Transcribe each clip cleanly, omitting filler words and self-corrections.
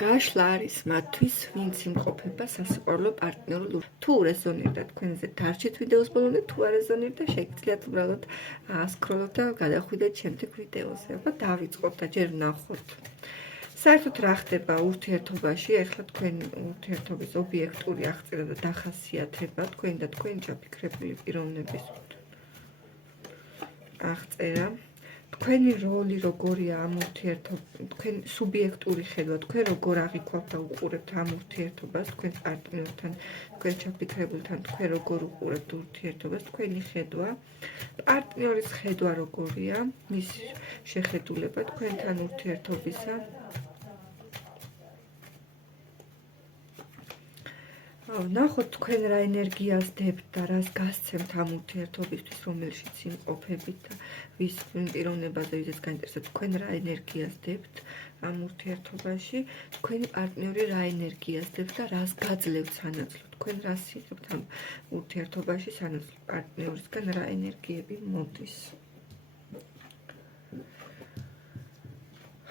გაშლა არის მათთვის, ვინც იმყოფება სასიყვარულო პარტნიორულ თუ რეზონირდა თქვენზე დარჩით ვიდეოს ბოლომდე, თუ არ რეზონირდა, შეგიძლიათ უბრალოდ ასკროლოთ და გადახვიდეთ შემდეგ ვიდეოზე. აბა დავიწყოთ და ჯერ ვნახოთ. საერთოდ რა ხდება ურთიერთობაში, ეხლა თქვენ ურთიერთობის ობიექტური აღწერა და დახასიათება, თქვენი და თქვენი ჩაფიქრებული პიროვნების აღწერა. თქვენი როლი როგორია ამ ურთიერთობასთან, თქვენ სუბიექტური ხედვა, თქვენ როგორ აღიქვავთ და უყურებთ ამ ურთიერთობას, თქვენ პარტნიორთან, თქვენ ჩაფიქრებულთან, თქვენ როგორ უყურებთ ურთიერთობას, თქვენი ხედვა, პარტნიორის ხედვა როგორია, მის შეხედულება თქვენთან ურთიერთობისა. ნახოთ თქვენ რა ენერგიას დებთ და რას გასცემთ ამ ურთიერთობისთვის, რომელშიც იმყოფებით და ვის პიროვნებაზე ვიზეც გაინტერესებთ, თქვენ რა ენერგიას დებთ ამ ურთიერთობაში, თქვენი პარტნიორი რა ენერგიას დებთ და რას გაძლევთ სანაცვლოდ, თქვენ რას იღებთ ამ ურთიერთობაში სანაცვლოდ პარტნიორისგან რა ენერგიები მოდის.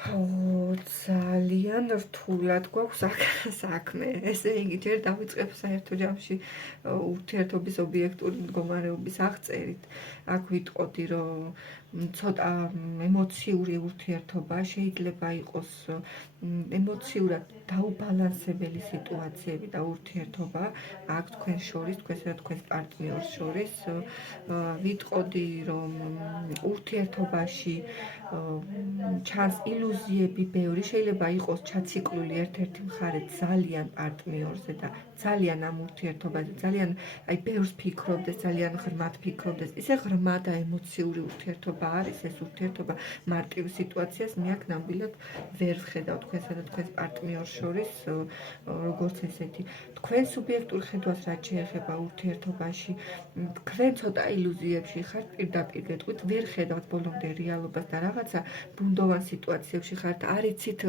ძალიან რთულად გვაქვს საქმე. ესე იგი, ჯერ დავიწყებ საერთო ჯამში ურთიერთობის ობიექტური მდგომარეობის აღწერით. აქ ვიტყოდი, რომ ცოტა ემოციური ურთიერთობა შეიძლება იყოს ემოციურად დაუბალანსებელი სიტუაციები და ურთიერთობა აქ თქვენ შორის, თქვენსა და თქვენს პარტნიორს შორის. ვიტყოდი, რომ ურთიერთობაში ჩანს ილუზიები ბევრი, შეიძლება იყოს ჩაციკლული ერთ-ერთი მხარე ძალიან პარტნიორზე და ძალიან ამ ურთიერთობაზე, ძალიან აი ბევრს ფიქრობდეს, ძალიან ღრმად ფიქრობდეს. ისე ღრმა და ემოციური ურთიერთობა არის ეს ურთიერთობა მარტივ სიტუაციას მე აქ ნამდვილად ვერ ვხედავ თქვენსა და თქვენს პარტნიორს შორის, როგორც ესეთი. თქვენ სუბიექტურ ხედვას რაც შეეხება ურთიერთობაში, თქვენ ცოტა ილუზიებში ხართ, პირდაპირ გეტყვით, ვერ ხედავთ ბოლომდე რეალობას და რაღაცა ბუნდოვან სიტუაციებში ხართ, არ იცით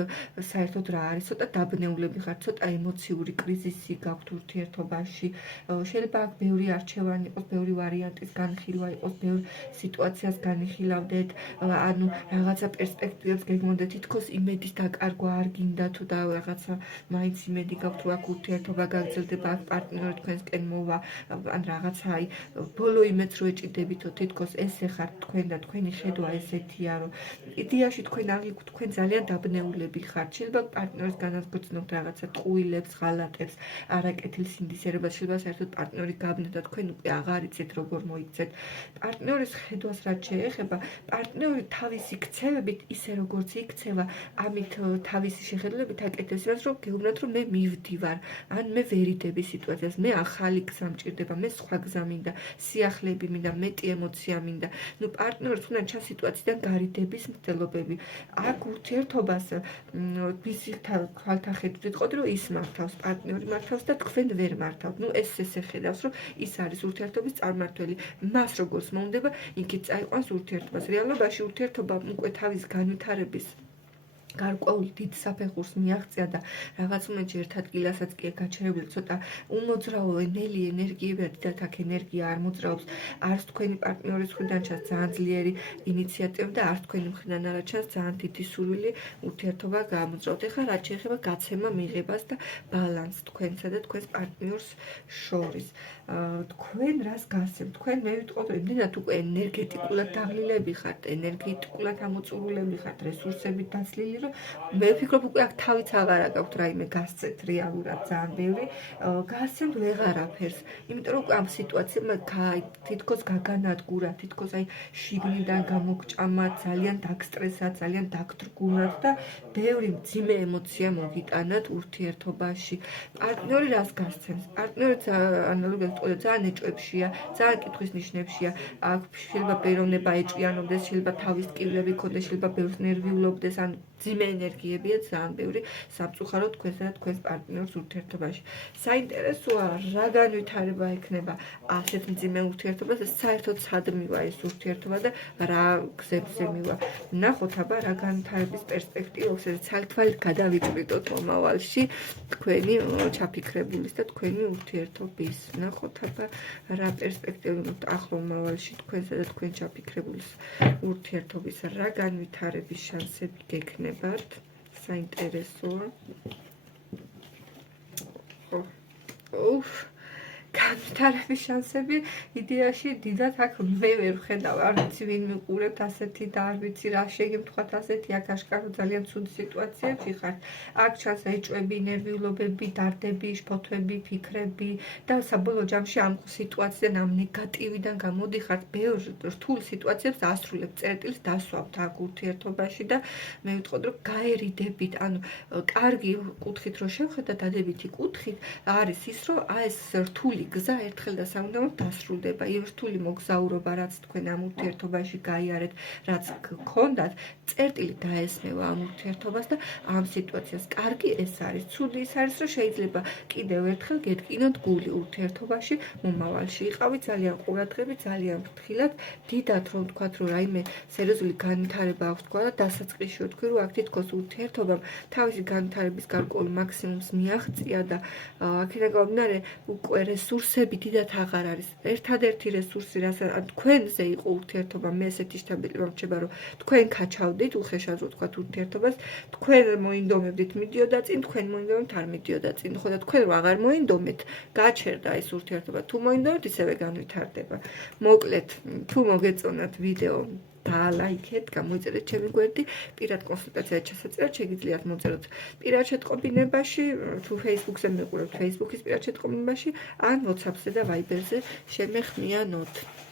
საერთოდ რა არის, ცოტა დაბნეულები ხართ, ცოტა ემოციური კრიზისი გაქვთ ურთიერთობაში. შეიძლება აქ ბევრი არჩევანი იყოს, ბევრი ვარიანტის განხილვა იყოს, ბევრ სიტუაციას განიხილავდეთ, ანუ რაღაცა პერსპექტივებს გეგმოდეთ, თითქოს იმედის დაკარგვა არ გინდათ და რაღაცა მაინც იმედი გაქვთ, რომ აქ ურთიერთობა გაგრძელდება, აქ პარტნიორი თქვენსკენ მოვა, ან რაღაცა აი ბოლო იმედს რო ეჭიდებითო, თითქოს ესე ხართ თქვენ და თქვენი ხედვა ესეთია, რომ იდეაში თქვენ აღიქვთ, თქვენ ძალიან დაბნეულები ხართ. შეიძლება პარტნიორის განაგრძნობთ რაღაცა ტყუილებს, ღალატებს, არაკეთილ სინდისერებას, შეიძლება საერთოდ პარტნიორი გაბნეთ და თქვენ უკვე აღარ იცით როგორ მოიქცეთ. პარტნიორის ხედვას რაც შეეხება, პარტნიორი თავისი ქცევებით, ისე როგორც იქცევა, ამით თავისი შეხედულებით აკეთებს იმას, რომ გეუბნათ, რომ მე მივდივარ, ან მე ვერიდები სიტუაციას, მე ახალი გზა მჭირდება, მე სხვა გზა მინდა, სიახლეები მინდა, მეტი ემოცია მინდა. ნუ პარტნიორს უნდა ჩა სიტუაციიდან გარიდების მცდელობები. აქ ურთიერთობას მისი თვალთახედვით ვიტყოდი, რომ ის მართავს, პარტნიორი მართავს და თქვენ ვერ მართავთ. ნუ ეს ესე ხედავს, რომ ის არის ურთიერთობის წარმმართველი. მას როგორც მოუნდება, იქით წაიყვანს ურთიერთობას. რეალობაში ურთიერთობა უკვე თავის განვითარების გარკვეული დიდ საფეხურს მიაღწია და რაღაც მომენტში ერთ ადგილასაც კი გაჩერებული ცოტა უმოძრაო ნელი ენერგიებია, დიდად აქ ენერგია არ მოძრაობს, არც თქვენი პარტნიორის მხრიდან ჩანს ძალიან ძლიერი ინიციატივა და არც თქვენი მხრიდან არა ჩანს ძალიან დიდი სურვილი ურთიერთობა გამოძრაოთ. ეხლა რაც შეეხება გაცემა მიღებას და ბალანსს თქვენსა და თქვენს პარტნიორს შორის. თქვენ რას გასცემთ? თქვენ მე ვიტყოდ, რომ იმდენად უკვე ენერგეტიკულად დაღლილები ხართ, ენერგეტიკულად ამოწურულები ხართ, რესურსებით დაცლილი, რომ მე ვფიქრობ, უკვე აქ თავიც აღარა გაქვთ რაიმე გასცეთ რეალურად ძალიან ბევრი, გასცემთ ვეღარაფერს, იმიტომ რომ ამ სიტუაციამ თითქოს გაგანადგურა, თითქოს აი შიგნიდან გამოგჭამა, ძალიან დაგსტრესად, ძალიან დაგდრგუნად და ბევრი მძიმე ემოცია მოგიტანათ ურთიერთობაში. პარტნიორი რას გასცემს? პარტნიორი ანალოგიურად ძალიან ეჭვებშია, ძალიან კითხვის ნიშნებშია. აქ შეიძლება პიროვნება ეჭვიანობდეს, შეიძლება თავის ტკივილები ქონდეს, შეიძლება ბევრს ნერვიულობდეს, ან ძიმე ენერგიებია ძალიან ბევრი სამწუხაროდ თქვენსა და თქვენს პარტნიორს ურთიერთობაში. საინტერესოა რა განვითარება ექნება ასეთ მძიმე ურთიერთობას, საერთოდ სად მივა ეს ურთიერთობა და რა გზებზე მივა. ნახოთ აბა რა განვითარების პერსპექტივა აქვს, ეს ცალ-თვალით გადავიწყვიტოთ მომავალში თქვენი ჩაფიქრებულის და თქვენი ურთიერთობის. ნახოთ აბა რა პერსპექტივა აქვს ახლო მომავალში თქვენსა და თქვენ ჩაფიქრებულის ურთიერთობის, რა განვითარების შანსები გექნებათ. საინტერესოა. განვითარების შანსები იდეაში დიდად აქ მე ვერ ვხედავ, არ ვიცი ვინ მიყურებთ ასეთი და არ ვიცი რა შეგემთხვათ ასეთი აქ აშკარო ძალიან ცუდი სიტუაციებში ხართ. აქ ჩანს ეჭვები, ნერვიულობები, დარდები, შფოთვები, ფიქრები და საბოლოო ჯამში ამ სიტუაციიდან, ამ ნეგატივიდან გამოდიხართ, ბევრ რთულ სიტუაციებს ასრულებთ, წერტილს დასვავთ აქ ურთიერთობაში და მე ვიტყოდ რომ გაერიდებით, ანუ კარგი კუთხით რო შევხედათ, დადებითი კუთხით არის ის რომ ეს რთული გზა ერთხელ და სამუდამოდ დასრულდება. იმ რთული მოგზაურობა, რაც თქვენ ამ ურთიერთობაში გაიარეთ, რაც გქონდათ, წერტილი დაესმევა ამ ურთიერთობას და ამ სიტუაციას. კარგი ეს არის, ცუდი ის არის, რომ შეიძლება კიდევ ერთხელ გეტკინოთ გული ურთიერთობაში, მომავალში იყავით ძალიან ყურადღებით, ძალიან ფრთხილად, დიდად რომ ვთქვათ, რომ რაიმე სერიოზული განვითარება აქვს თქვა და დასაწყისში თქვი, რომ აქ თითქოს ურთიერთობამ თავისი განვითარების გარკვეულ მაქსიმუმს მიაღწია და აქედან გამომდინარე უკვე რესურსები დიდად აღარ არის. ერთადერთი რესურსი, რასაც თქვენზე იყო ურთიერთობა, მე ესეთი შთაბილება მრჩება, რომ თქვენ ქაჩავდით, უხეშად ვთქვათ ურთიერთობას, თქვენ მოინდომებდით, მიდიოდა წინ, თქვენ მოინდომებთ, არ მიდიოდა წინ. ხო და თქვენ აღარ მოინდომეთ, გაჩერდა ეს ურთიერთობა. თუ მოინდომებთ, ისევე განვითარდება. მოკლედ, თუ მოგეწონათ ვიდეო დაალაიქეთ, გამოიწერეთ ჩემი გვერდი, პირად კონსულტაციად ჩასაწერად შეგიძლიათ მოწეროთ პირად შეტყობინებაში, თუ Facebook-ზე მიყურებთ, Facebook-ის პირად შეტყობინებაში, ან WhatsApp-ზე და Viber-ზე შემეხმიანოთ.